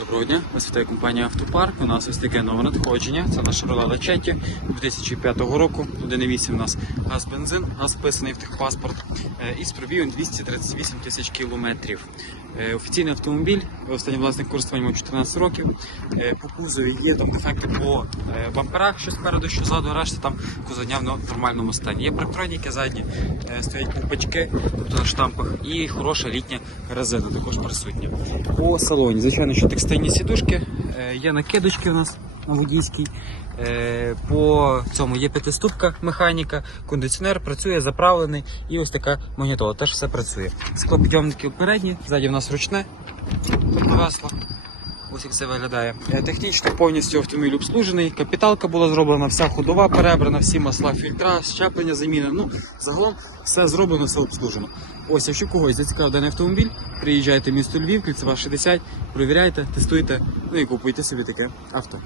Доброго дня, вас вітає компанія Автопарк. У нас ось таке нове надходження. Це наша Rola Четі 2005 року. 1,8 у нас газ бензин, газ вписаний в техпаспорт. Е, І з пробігом 238 тисяч кілометрів. Е, Офіційний автомобіль, останній власник користування йому 14 років. Е, По кузові є там дефекти по бамперах, що спереду, що ззаду, решта там кузовня в нормальному стані. Є парктроніки задні, стоять ковпачки, тобто на штампах, і хороша літня резина також присутня. По салоні, звичайно, що текстильні сідушки, е, є накидочки у нас на водійській. Е, По цьому є п'ятиступка механіка, кондиціонер працює, заправлений і ось така магнітола. Теж все працює. Склопідйомники передні, ззаді в нас ручне весло. Ось як це виглядає. Е, Технічно повністю автомобіль обслужений. Капіталка була зроблена, вся ходова перебрана, всі масла, фільтра, щеплення замінено. Ну, загалом все зроблено, все обслужено. Ось, якщо когось зацікавив даний автомобіль, приїжджайте в місто Львів, кільцева 60, провіряйте, тестуйте, ну і купуйте собі таке авто.